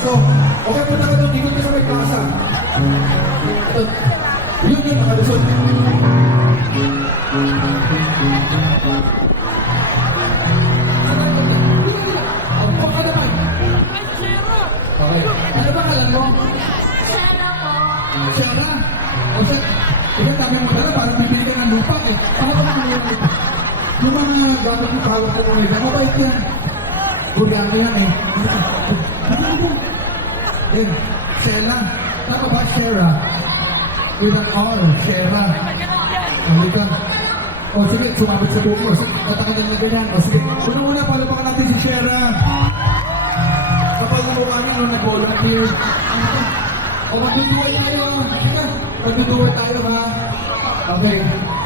pwesto. Okay, punta ka doon, ikot ka sa may plaza. Ito, yun yun, nakalusot. Baka naman. Okay, ano ba kalan mo? Shara? O siya, ikaw dami mo dala, parang bibili ka ng lupa eh. Ano ba naman yun? Yung mga gamit ng pawag ko nila, mabait yan. Gurgano yan eh. Then, Shela. Tama ba, Shera? With an R, Shera. Halika. O sige, sumabit sa buko. Tatakagan mo ganyan. O sige, una-una, palapakan natin si Shera. Kapag mo kami nung nag-volunteer. O magduduway tayo. Sige, magduduway tayo ha. Okay.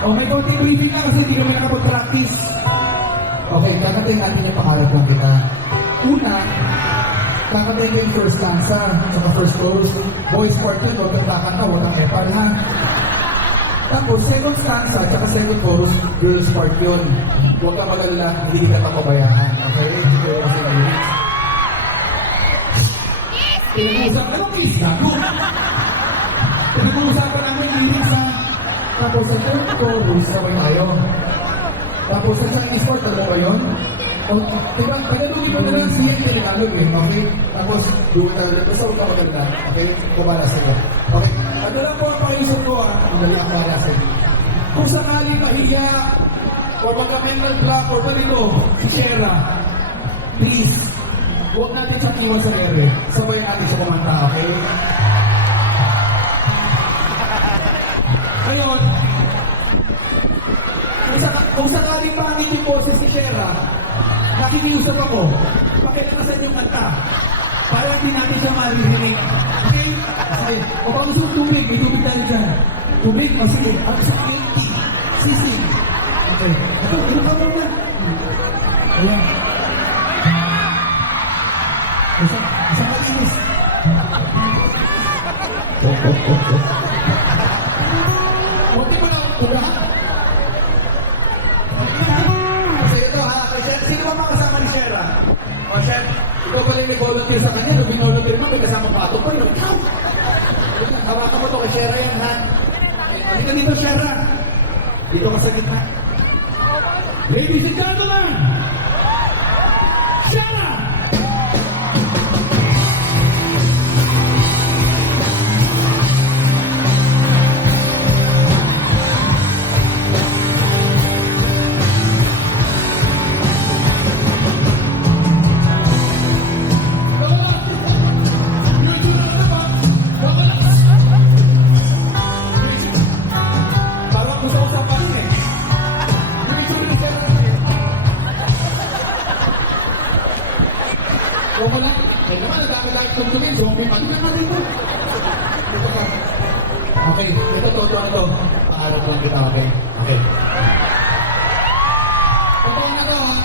O may konting briefing na kasi hindi kami nakapag-practice. Okay, kakatayin natin yung pangalan lang kita. Una, kakatayin ko yung first stanza, saka first chorus. Boys part yun, o kantakan ka, walang epal ha. Tapos, second stanza, saka second chorus, girls part yun. Huwag ka magalala, hindi kita papabayaan. Okay? Hindi ko kasi lyrics. Pinag-uusap, anong kiss na? Pinag-uusapan namin lyrics ha. Tapos, sa third chorus, sabay tayo. Tapos sa Chinese part, alam mo yun? O, diba, tagalogin mo na lang siya yung Tagalog eh, okay? Tapos, doon na lang, basta huwag ka maganda, okay? Kumala sa'yo. Okay? Ano lang po ang paisip ko ah, madali ang kumala sa'yo. Kung sakali mahiya, o magka-mental block, o talito, si Shera, please, huwag natin sa iwan sa ere. Sabay natin sa kumanta, okay? Ngayon, kung sakaling pangit yung boses ni Shera, nakikiusap ako, pakilakasan yung kanta para hindi natin siya maririnig. Okay? Okay. O kung gusto ng tubig, may tubig tayo dyan. Tubig, sige. Ang sa empty. Sisi. Okay. Ito, ano ka muna? Ayan. Isang malinis. Huwag mo na, unahan. Kasi ito ha, kasi sino ba makasama ni Shera? O Sher, ikaw pa rin may volunteer sa kanya, nung binolunteer mo, may kasama pa ito pa yun. Hawakan mo to kay Shera yan ha. Halika dito Shera. Dito ka sa gitna. Ladies and gentlemen, Shera! Okay, ito totoo ito. Pangarap lang kita, okay? Okay. Totoo na to, ha?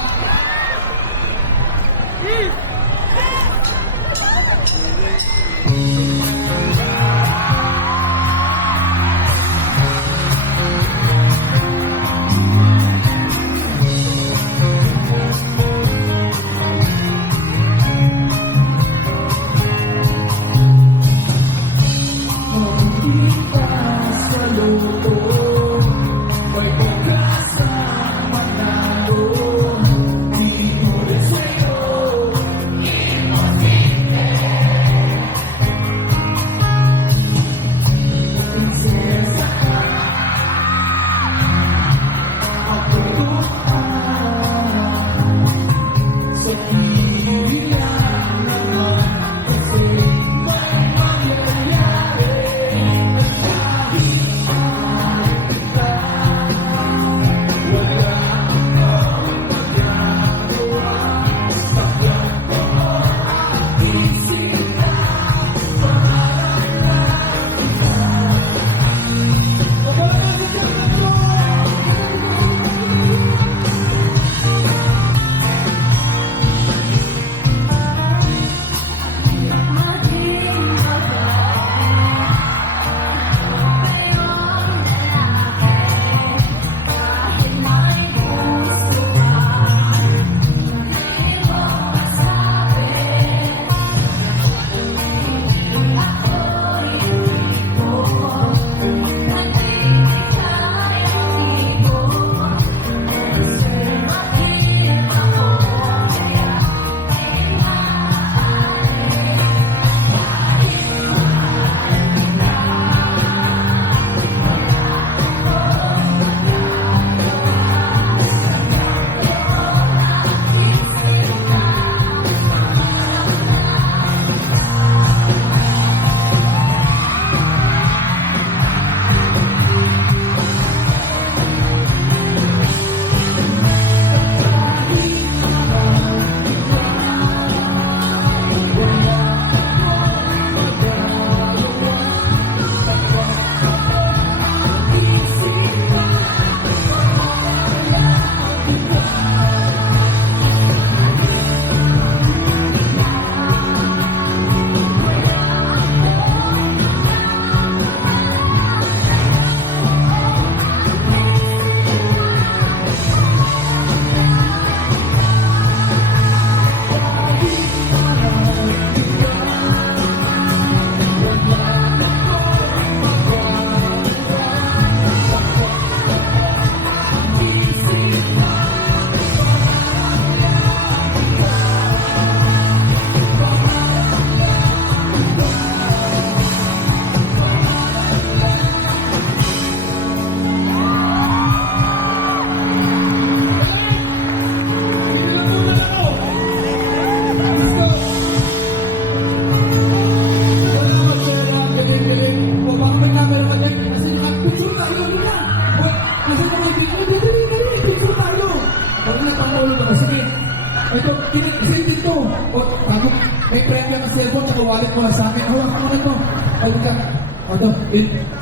premyo ang cellphone tsaka wallet mo na sa akin. Hawakan mo na to. Ayun ka.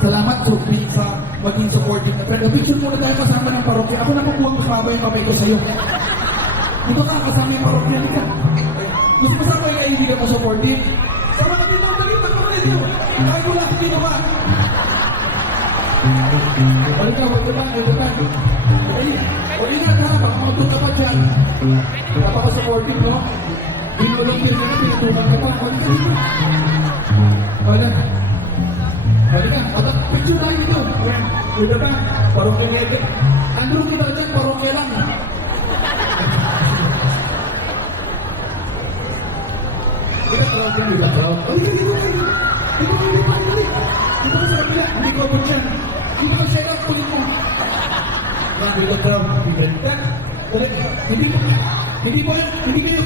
Salamat sa maging supportive na friend. Picture muna tayo kasama ng parokya. Ako na kukuha mo sa yung kamay ko sa'yo. Di ba kasama yung parokya? Hindi ka. Mas kasama yung kaibigan mo supportive. Sama ka dito. Dali, magpapalay dito. Kahit mo lang dito ba? Balik ka, wag ba? O ingat ha, baka magpunta pa dyan. Napaka-supportive, no? Binulong din na, pinatukan ka pa. Balik ka dito. Balik. Balik ka. Picture tayo dito. Pwede ba? Parokya medyo. Andrew, di ba dyan? Parokya lang. Hindi ka parokya, di ba? Hindi ka sa kapila. Hindi ko abot yan. Hindi ko siya lang. Kunin mo. Yan, dito ka. Hindi mo. Hindi kayo